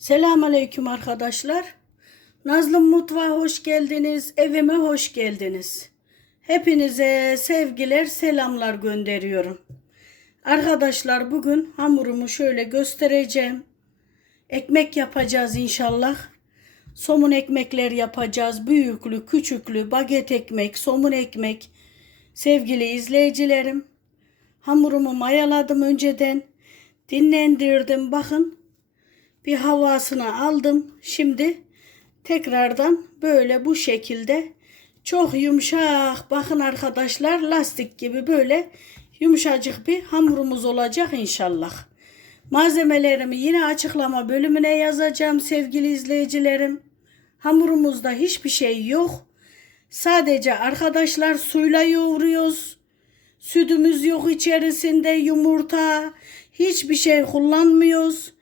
Selamünaleyküm arkadaşlar. Nazlım Mutfağa hoş geldiniz. Evime hoş geldiniz. Hepinize sevgiler, selamlar gönderiyorum. Arkadaşlar bugün hamurumu şöyle göstereceğim. Ekmek yapacağız inşallah. Somun ekmekler yapacağız. Büyüklü, küçüklü, baget ekmek, somun ekmek. Sevgili izleyicilerim, hamurumu mayaladım önceden. Dinlendirdim. Bakın bir havasını aldım. Şimdi tekrardan böyle bu şekilde çok yumuşak bakın arkadaşlar lastik gibi böyle yumuşacık bir hamurumuz olacak inşallah. Malzemelerimi yine açıklama bölümüne yazacağım sevgili izleyicilerim. Hamurumuzda hiçbir şey yok. Sadece arkadaşlar suyla yoğuruyoruz. Sütümüz yok içerisinde yumurta hiçbir şey kullanmıyoruz.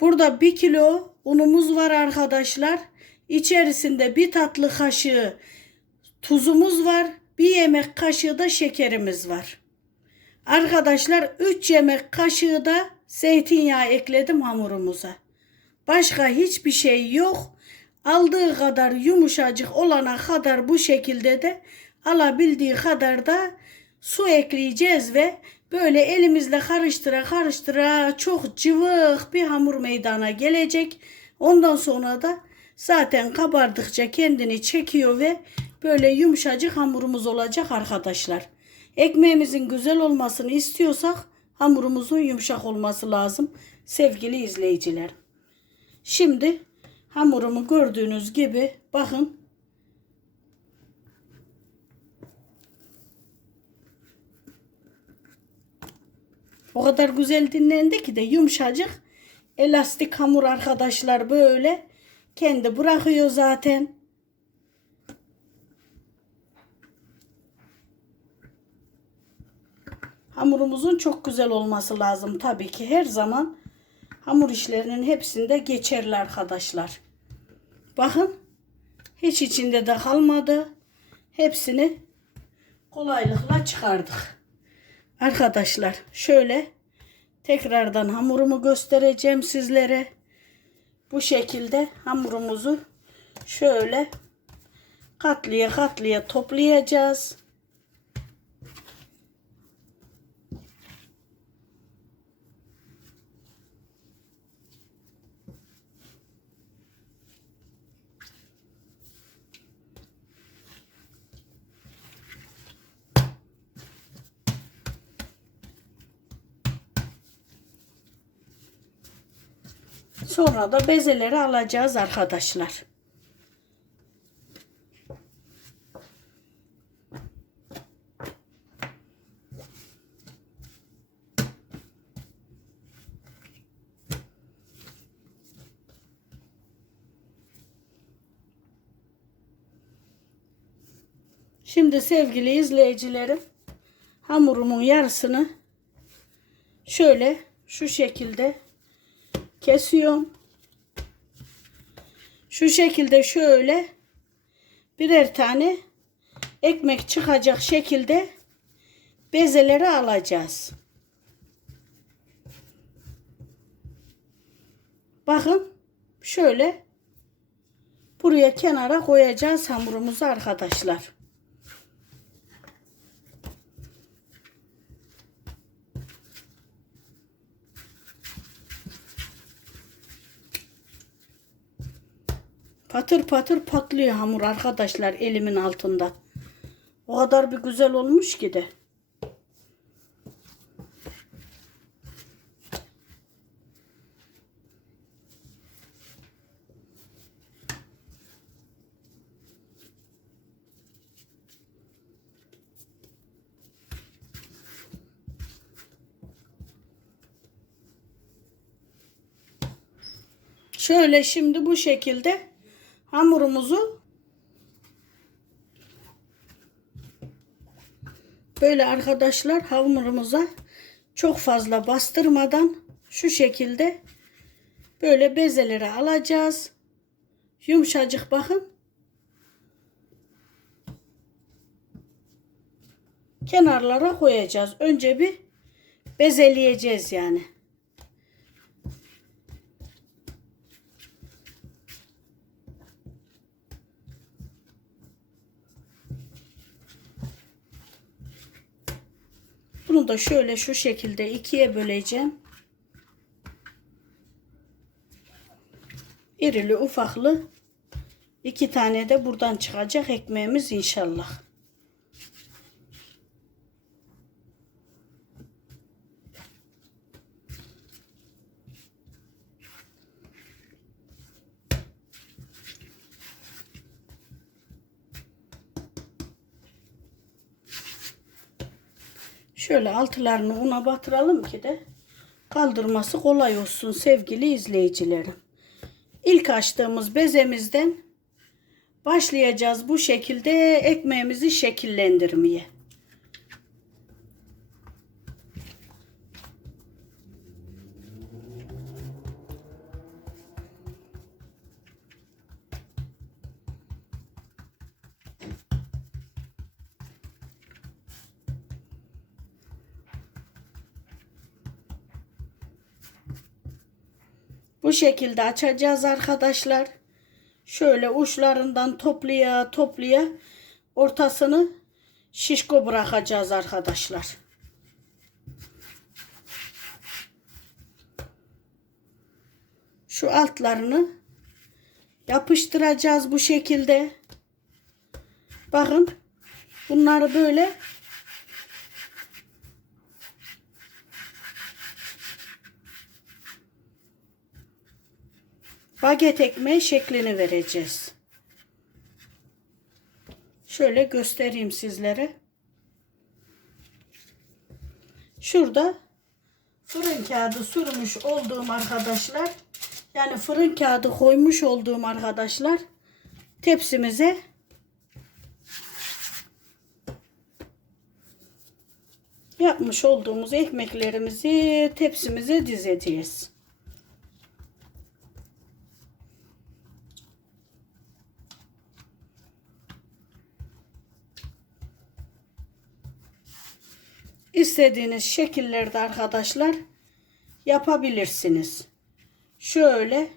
Burada bir kilo unumuz var arkadaşlar. İçerisinde bir tatlı kaşığı tuzumuz var. Bir yemek kaşığı da şekerimiz var. Arkadaşlar 3 yemek kaşığı da zeytinyağı ekledim hamurumuza. Başka hiçbir şey yok. Aldığı kadar yumuşacık olana kadar bu şekilde de alabildiği kadar da su ekleyeceğiz ve böyle elimizle karıştıra karıştıra çok cıvık bir hamur meydana gelecek. Ondan sonra da zaten kabardıkça kendini çekiyor ve böyle yumuşacık hamurumuz olacak arkadaşlar. Ekmeğimizin güzel olmasını istiyorsak hamurumuzun yumuşak olması lazım sevgili izleyiciler. Şimdi hamurumu gördüğünüz gibi bakın O kadar güzel dinlendi ki de yumuşacık elastik hamur arkadaşlar böyle kendi bırakıyor zaten. Hamurumuzun çok güzel olması lazım tabii ki her zaman hamur işlerinin hepsinde geçerli arkadaşlar. Bakın hiç içinde de kalmadı. Hepsini kolaylıkla çıkardık. Arkadaşlar şöyle tekrardan hamurumu göstereceğim sizlere. Bu şekilde hamurumuzu şöyle katlıya katlıya toplayacağız. Sonra da bezeleri alacağız arkadaşlar. Şimdi sevgili izleyicilerim hamurumun yarısını şöyle şu şekilde kesiyorum. Şu şekilde şöyle birer tane ekmek çıkacak şekilde bezeleri alacağız. Bakın şöyle buraya kenara koyacağız hamurumuzu arkadaşlar. Patır patır patlıyor hamur arkadaşlar elimin altında. O kadar bir güzel olmuş ki de. Şöyle şimdi bu şekilde hamurumuzu böyle arkadaşlar hamurumuza çok fazla bastırmadan şu şekilde böyle bezeleri alacağız. Yumuşacık bakın. Kenarlara koyacağız. Önce bir bezeleyeceğiz yani. Da şöyle şu şekilde ikiye böleceğim. İrili ufaklı iki tane de buradan çıkacak ekmeğimiz inşallah. Şöyle altılarını una batıralım ki de kaldırması kolay olsun sevgili izleyicilerim. İlk açtığımız bezemizden başlayacağız bu şekilde ekmeğimizi şekillendirmeye. Bu şekilde açacağız arkadaşlar. Şöyle uçlarından toplaya toplaya ortasını şişko bırakacağız arkadaşlar. Şu altlarını yapıştıracağız bu şekilde. Bakın bunları böyle baget ekmeği şeklini vereceğiz. Şöyle göstereyim sizlere. Şurada fırın kağıdı sürmüş olduğum arkadaşlar yani fırın kağıdı koymuş olduğum arkadaşlar tepsimize yapmış olduğumuz ekmeklerimizi tepsimize dizeceğiz. İstediğiniz şekillerde arkadaşlar yapabilirsiniz. Şöyle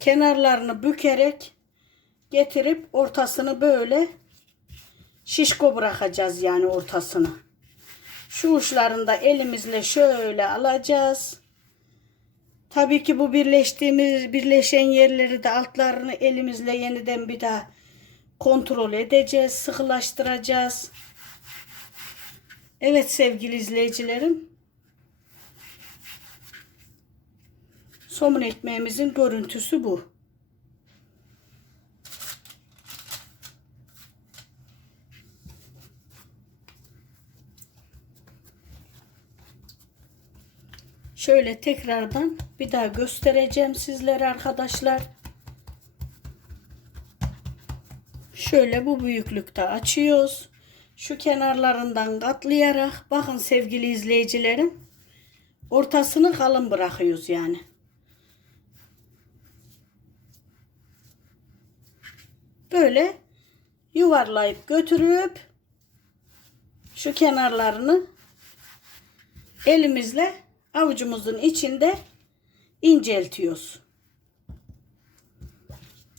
kenarlarını bükerek getirip ortasını böyle şişko bırakacağız yani ortasını. Şu uçlarını da elimizle şöyle alacağız. Tabii ki bu birleştiğimiz birleşen yerleri de altlarını elimizle yeniden bir daha kontrol edeceğiz, sıkılaştıracağız. Evet sevgili izleyicilerim. Somun ekmeğimizin görüntüsü bu. Şöyle tekrardan bir daha göstereceğim sizlere arkadaşlar. Şöyle bu büyüklükte açıyoruz. Şu kenarlarından katlayarak bakın sevgili izleyicilerim ortasını kalın bırakıyoruz yani. Böyle yuvarlayıp götürüp şu kenarlarını elimizle avucumuzun içinde inceltiyoruz.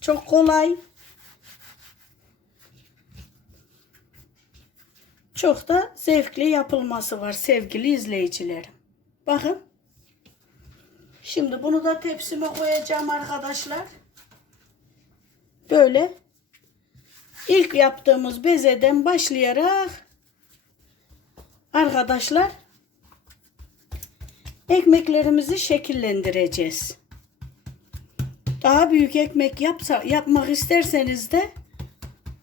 Çok kolay. Çok da zevkli yapılması var sevgili izleyicilerim. Bakın. Şimdi bunu da tepsime koyacağım arkadaşlar. Böyle ilk yaptığımız bezeden başlayarak arkadaşlar ekmeklerimizi şekillendireceğiz. Daha büyük ekmek yapsa, yapmak isterseniz de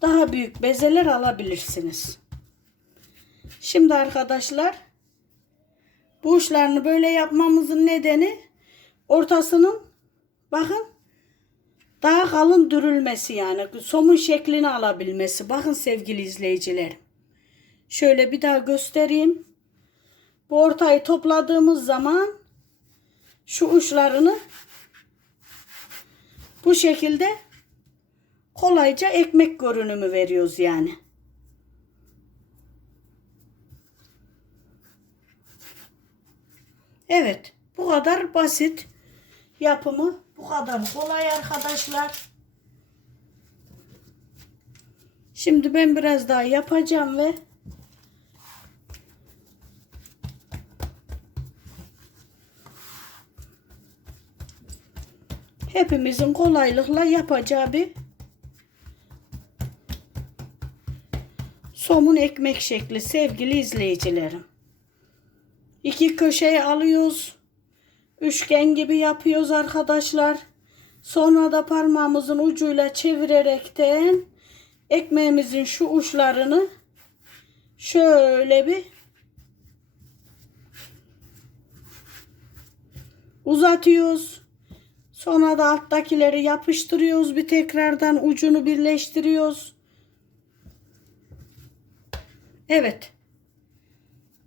daha büyük bezeler alabilirsiniz. Şimdi arkadaşlar bu uçlarını böyle yapmamızın nedeni ortasının bakın daha kalın dürülmesi yani somun şeklini alabilmesi. Bakın sevgili izleyicilerim. Şöyle bir daha göstereyim. Bu ortayı topladığımız zaman şu uçlarını bu şekilde kolayca ekmek görünümü veriyoruz yani. Evet bu kadar basit yapımı bu kadar kolay arkadaşlar. Şimdi ben biraz daha yapacağım ve hepimizin kolaylıkla yapacağı bir somun ekmek şekli sevgili izleyicilerim. İki köşeyi alıyoruz. Üçgen gibi yapıyoruz arkadaşlar. Sonra da parmağımızın ucuyla çevirerekten ekmeğimizin şu uçlarını şöyle bir uzatıyoruz. Sonra da alttakileri yapıştırıyoruz. Bir tekrardan ucunu birleştiriyoruz. Evet.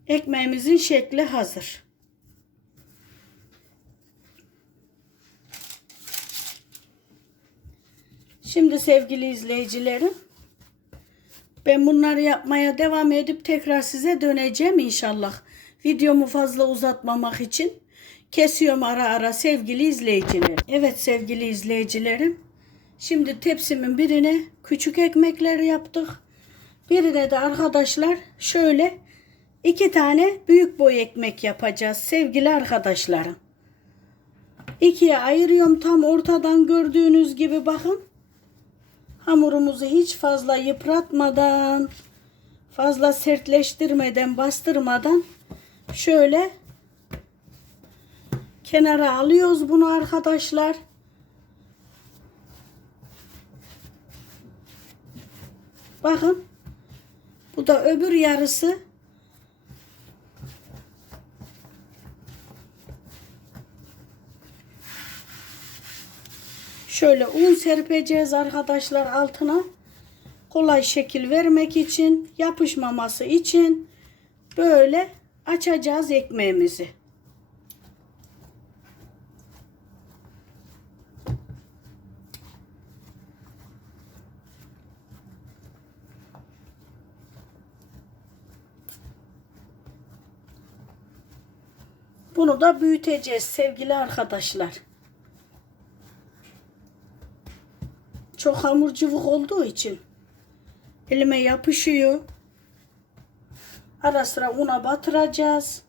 Ekmeğimizin şekli hazır. Şimdi sevgili izleyicilerim ben bunları yapmaya devam edip tekrar size döneceğim inşallah. Videomu fazla uzatmamak için kesiyorum ara ara sevgili izleyicilerim. Evet sevgili izleyicilerim. Şimdi tepsimin birine küçük ekmekler yaptık. Birine de arkadaşlar şöyle iki tane büyük boy ekmek yapacağız sevgili arkadaşlarım. İkiye ayırıyorum tam ortadan gördüğünüz gibi bakın. Hamurumuzu hiç fazla yıpratmadan, fazla sertleştirmeden, bastırmadan şöyle kenara alıyoruz bunu arkadaşlar. Bakın. Bu da öbür yarısı. Şöyle un serpeceğiz arkadaşlar altına. Kolay şekil vermek için, yapışmaması için böyle açacağız ekmeğimizi. Bunu da büyüteceğiz sevgili arkadaşlar. Çok hamur olduğu için elime yapışıyor. Ara sıra una batıracağız.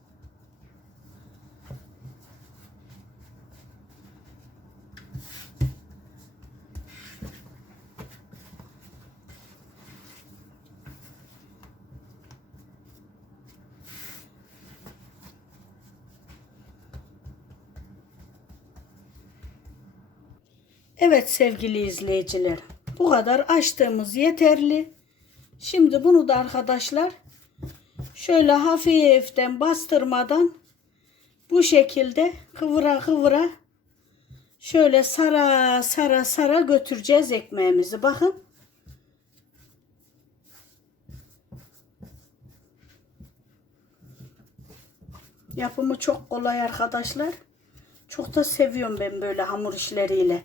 Evet sevgili izleyiciler. Bu kadar açtığımız yeterli. Şimdi bunu da arkadaşlar şöyle hafiften bastırmadan bu şekilde kıvıra kıvıra şöyle sara sara sara götüreceğiz ekmeğimizi. Bakın. Yapımı çok kolay arkadaşlar. Çok da seviyorum ben böyle hamur işleriyle.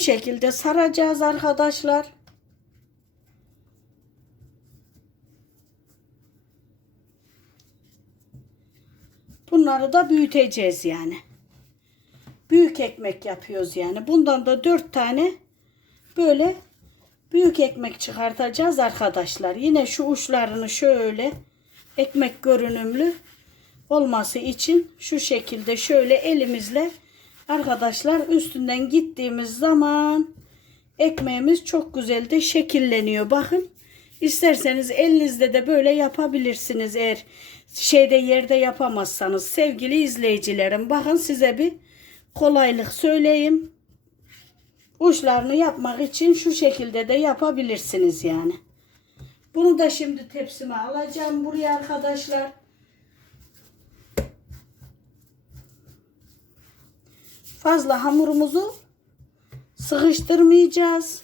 Şekilde saracağız arkadaşlar. Bunları da büyüteceğiz yani. Büyük ekmek yapıyoruz yani. Bundan da dört tane böyle büyük ekmek çıkartacağız arkadaşlar. Yine şu uçlarını şöyle ekmek görünümlü olması için şu şekilde şöyle elimizle arkadaşlar üstünden gittiğimiz zaman ekmeğimiz çok güzel de şekilleniyor. Bakın isterseniz elinizde de böyle yapabilirsiniz eğer şeyde yerde yapamazsanız sevgili izleyicilerim. Bakın size bir kolaylık söyleyeyim. Uçlarını yapmak için şu şekilde de yapabilirsiniz yani. Bunu da şimdi tepsime alacağım buraya arkadaşlar. Fazla hamurumuzu sıkıştırmayacağız.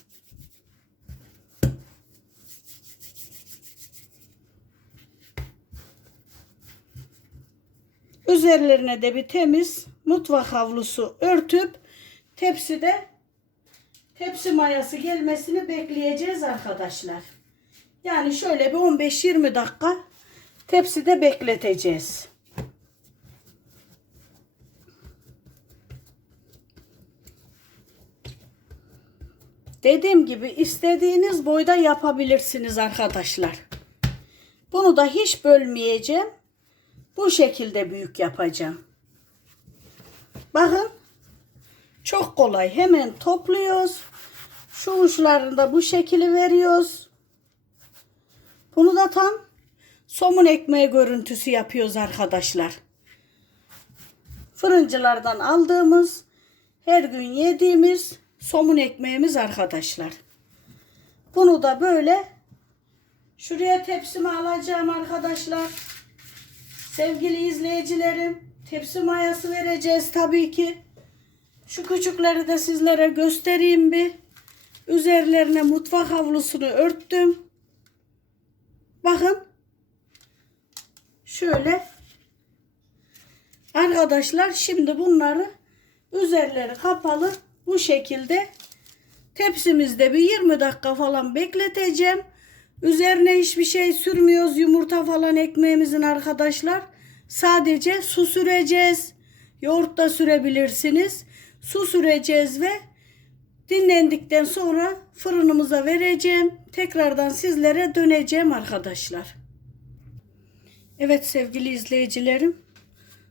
Üzerlerine de bir temiz mutfak havlusu örtüp tepside tepsi mayası gelmesini bekleyeceğiz arkadaşlar. Yani şöyle bir 15-20 dakika tepside bekleteceğiz. Dediğim gibi istediğiniz boyda yapabilirsiniz arkadaşlar. Bunu da hiç bölmeyeceğim. Bu şekilde büyük yapacağım. Bakın. Çok kolay. Hemen topluyoruz. Şu uçlarını da bu şekli veriyoruz. Bunu da tam somun ekmeği görüntüsü yapıyoruz arkadaşlar. Fırıncılardan aldığımız her gün yediğimiz somun ekmeğimiz arkadaşlar. Bunu da böyle şuraya tepsime alacağım arkadaşlar. Sevgili izleyicilerim tepsi mayası vereceğiz tabii ki. Şu küçükleri de sizlere göstereyim bir. Üzerlerine mutfak havlusunu örttüm. Bakın. Şöyle. Arkadaşlar şimdi bunları üzerleri kapalı bu şekilde tepsimizde bir 20 dakika falan bekleteceğim. Üzerine hiçbir şey sürmüyoruz. Yumurta falan ekmeğimizin arkadaşlar. Sadece su süreceğiz. Yoğurt da sürebilirsiniz. Su süreceğiz ve dinlendikten sonra fırınımıza vereceğim. Tekrardan sizlere döneceğim arkadaşlar. Evet sevgili izleyicilerim.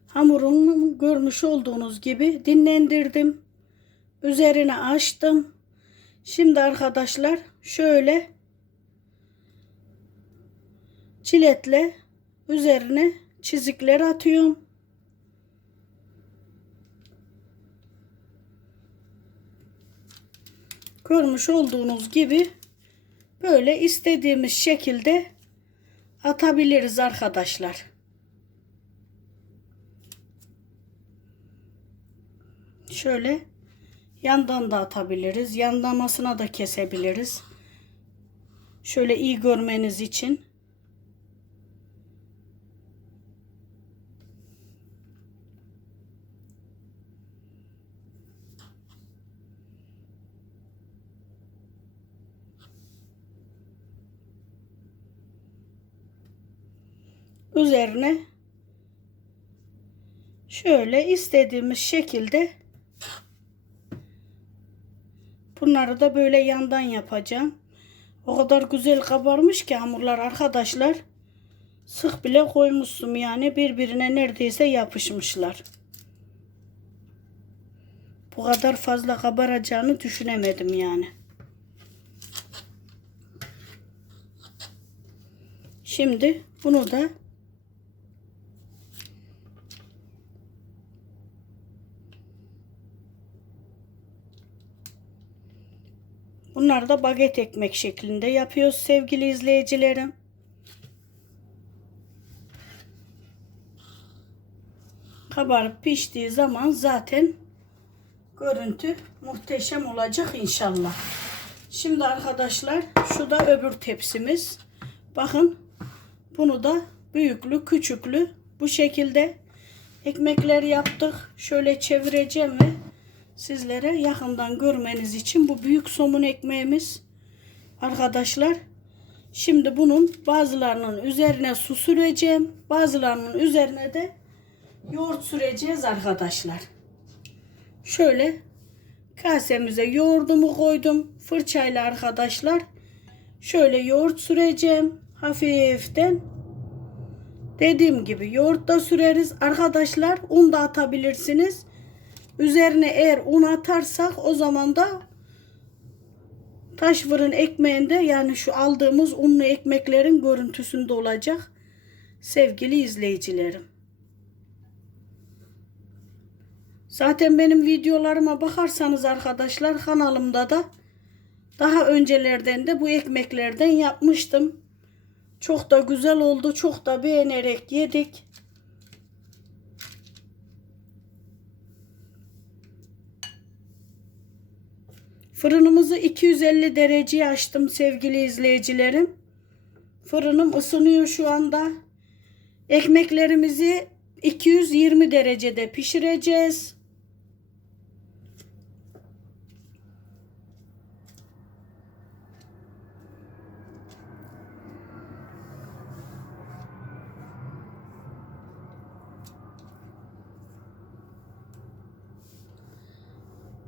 Hamurumu görmüş olduğunuz gibi dinlendirdim. Üzerine açtım. Şimdi arkadaşlar şöyle çiletle üzerine çizikler atıyorum. Görmüş olduğunuz gibi böyle istediğimiz şekilde atabiliriz arkadaşlar. Şöyle yandan da atabiliriz. Yanlamasına da kesebiliriz. Şöyle iyi görmeniz için. üzerine şöyle istediğimiz şekilde bunları da böyle yandan yapacağım. O kadar güzel kabarmış ki hamurlar arkadaşlar. Sık bile koymuşsun yani birbirine neredeyse yapışmışlar. Bu kadar fazla kabaracağını düşünemedim yani. Şimdi bunu da Bunları da baget ekmek şeklinde yapıyoruz sevgili izleyicilerim. Kabarıp piştiği zaman zaten görüntü muhteşem olacak inşallah. Şimdi arkadaşlar şu da öbür tepsimiz. Bakın bunu da büyüklü küçüklü bu şekilde ekmekler yaptık. Şöyle çevireceğim ve sizlere yakından görmeniz için bu büyük somun ekmeğimiz arkadaşlar. Şimdi bunun bazılarının üzerine su süreceğim. Bazılarının üzerine de yoğurt süreceğiz arkadaşlar. Şöyle kasemize yoğurdumu koydum. Fırçayla arkadaşlar. Şöyle yoğurt süreceğim. Hafiften. Dediğim gibi yoğurt da süreriz. Arkadaşlar un da atabilirsiniz. Üzerine eğer un atarsak o zaman da taş fırın ekmeğinde yani şu aldığımız unlu ekmeklerin görüntüsünde olacak sevgili izleyicilerim. Zaten benim videolarıma bakarsanız arkadaşlar kanalımda da daha öncelerden de bu ekmeklerden yapmıştım. Çok da güzel oldu. Çok da beğenerek yedik. Fırınımızı 250 dereceye açtım sevgili izleyicilerim. Fırınım ısınıyor şu anda. Ekmeklerimizi 220 derecede pişireceğiz.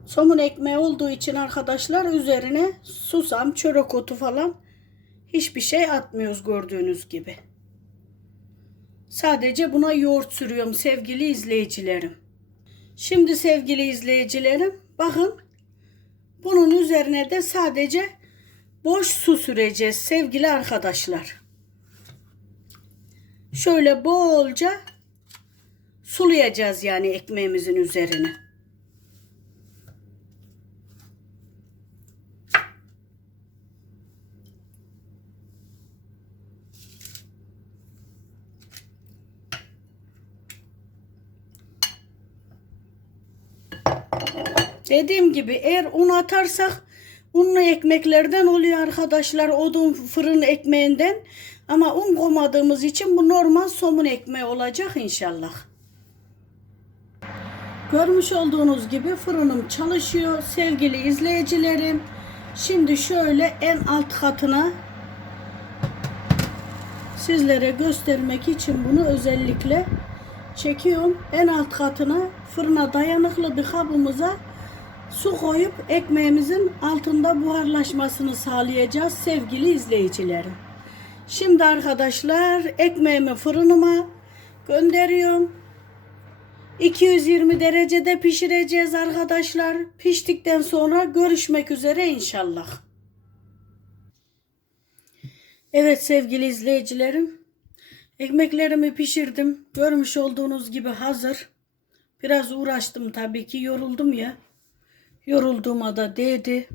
Somun ekmeği olduğu için arkadaşlar üzerine susam, çörek otu falan hiçbir şey atmıyoruz gördüğünüz gibi. Sadece buna yoğurt sürüyorum sevgili izleyicilerim. Şimdi sevgili izleyicilerim bakın bunun üzerine de sadece boş su süreceğiz sevgili arkadaşlar. Şöyle bolca sulayacağız yani ekmeğimizin üzerine. Dediğim gibi eğer un atarsak unlu ekmeklerden oluyor arkadaşlar. Odun fırın ekmeğinden. Ama un koymadığımız için bu normal somun ekmeği olacak inşallah. Görmüş olduğunuz gibi fırınım çalışıyor sevgili izleyicilerim. Şimdi şöyle en alt katına sizlere göstermek için bunu özellikle çekiyorum. En alt katına fırına dayanıklı bir kabımıza su koyup ekmeğimizin altında buharlaşmasını sağlayacağız sevgili izleyicilerim. Şimdi arkadaşlar ekmeğimi fırınıma gönderiyorum. 220 derecede pişireceğiz arkadaşlar. Piştikten sonra görüşmek üzere inşallah. Evet sevgili izleyicilerim. Ekmeklerimi pişirdim. Görmüş olduğunuz gibi hazır. Biraz uğraştım tabii ki yoruldum ya. Yorulduğuma da değdi.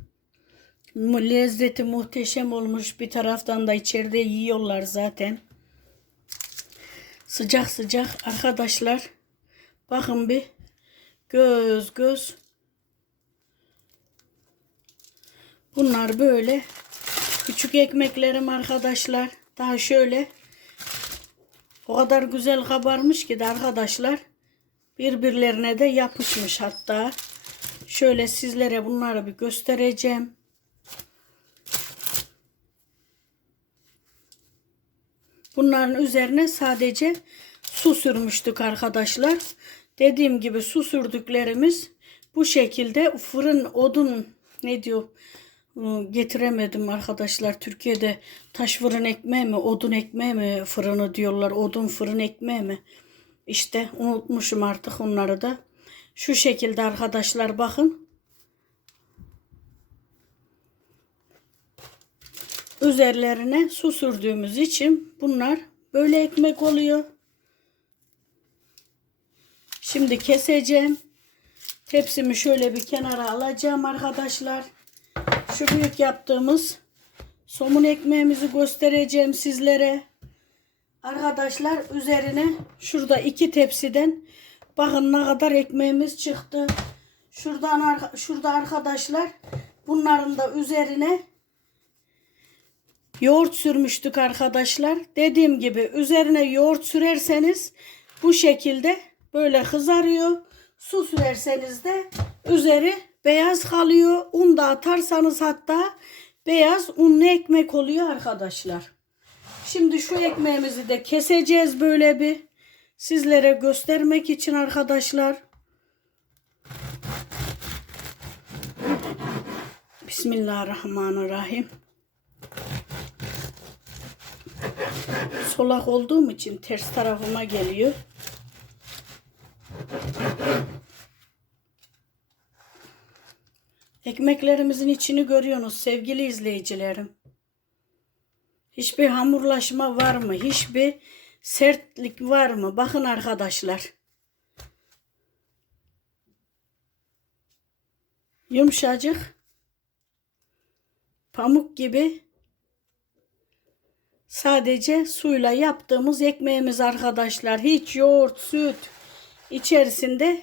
Lezzeti muhteşem olmuş. Bir taraftan da içeride yiyorlar zaten. Sıcak sıcak arkadaşlar. Bakın bir göz göz. Bunlar böyle küçük ekmeklerim arkadaşlar. Daha şöyle o kadar güzel kabarmış ki de arkadaşlar birbirlerine de yapışmış hatta. Şöyle sizlere bunları bir göstereceğim. Bunların üzerine sadece su sürmüştük arkadaşlar. Dediğim gibi su sürdüklerimiz bu şekilde fırın odun ne diyor ıı, getiremedim arkadaşlar. Türkiye'de taş fırın ekmeği mi odun ekmeği mi fırını diyorlar. Odun fırın ekmeği mi? İşte unutmuşum artık onları da. Şu şekilde arkadaşlar bakın. Üzerlerine su sürdüğümüz için bunlar böyle ekmek oluyor. Şimdi keseceğim. Tepsimi şöyle bir kenara alacağım arkadaşlar. Şu büyük yaptığımız somun ekmeğimizi göstereceğim sizlere. Arkadaşlar üzerine şurada iki tepsiden bakın ne kadar ekmeğimiz çıktı. Şuradan arka- şurada arkadaşlar bunların da üzerine yoğurt sürmüştük arkadaşlar. Dediğim gibi üzerine yoğurt sürerseniz bu şekilde böyle kızarıyor. Su sürerseniz de üzeri beyaz kalıyor. Un da atarsanız hatta beyaz unlu ekmek oluyor arkadaşlar. Şimdi şu ekmeğimizi de keseceğiz böyle bir sizlere göstermek için arkadaşlar. Bismillahirrahmanirrahim. Solak olduğum için ters tarafıma geliyor. Ekmeklerimizin içini görüyorsunuz sevgili izleyicilerim. Hiçbir hamurlaşma var mı? Hiçbir sertlik var mı? Bakın arkadaşlar. Yumuşacık. Pamuk gibi. Sadece suyla yaptığımız ekmeğimiz arkadaşlar. Hiç yoğurt, süt içerisinde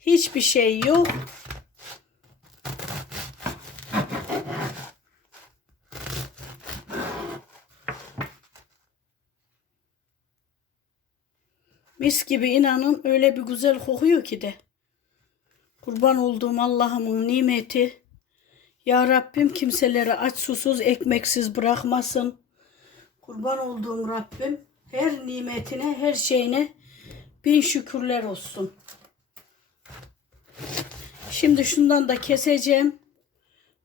hiçbir şey yok. Mis gibi inanın öyle bir güzel kokuyor ki de. Kurban olduğum Allah'ımın nimeti. Ya Rabbim kimseleri aç susuz ekmeksiz bırakmasın. Kurban olduğum Rabbim her nimetine her şeyine bin şükürler olsun. Şimdi şundan da keseceğim.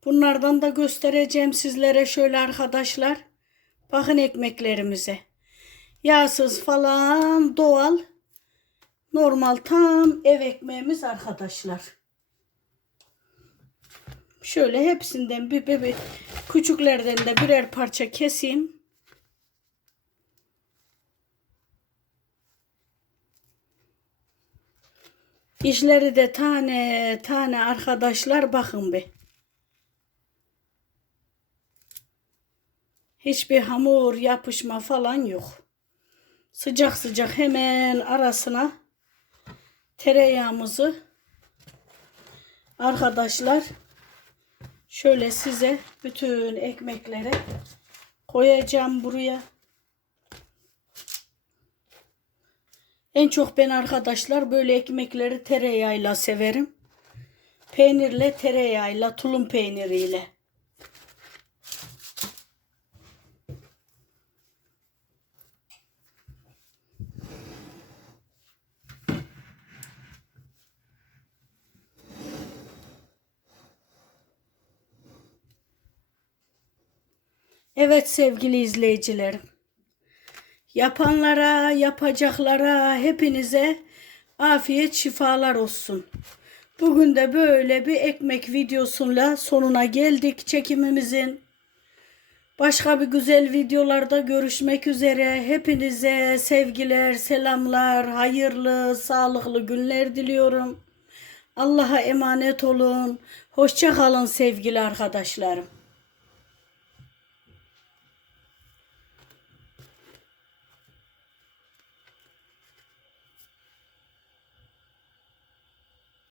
Bunlardan da göstereceğim sizlere şöyle arkadaşlar. Bakın ekmeklerimize. Yağsız falan doğal. Normal tam ev ekmeğimiz arkadaşlar. Şöyle hepsinden bir, bir, küçüklerden de birer parça keseyim. İşleri de tane tane arkadaşlar bakın bir. Hiçbir hamur yapışma falan yok. Sıcak sıcak hemen arasına tereyağımızı arkadaşlar şöyle size bütün ekmekleri koyacağım buraya. En çok ben arkadaşlar böyle ekmekleri tereyağıyla severim. Peynirle, tereyağıyla, tulum peyniriyle. Evet sevgili izleyicilerim. Yapanlara, yapacaklara hepinize afiyet şifalar olsun. Bugün de böyle bir ekmek videosuyla sonuna geldik çekimimizin. Başka bir güzel videolarda görüşmek üzere. Hepinize sevgiler, selamlar, hayırlı, sağlıklı günler diliyorum. Allah'a emanet olun. Hoşça kalın sevgili arkadaşlarım.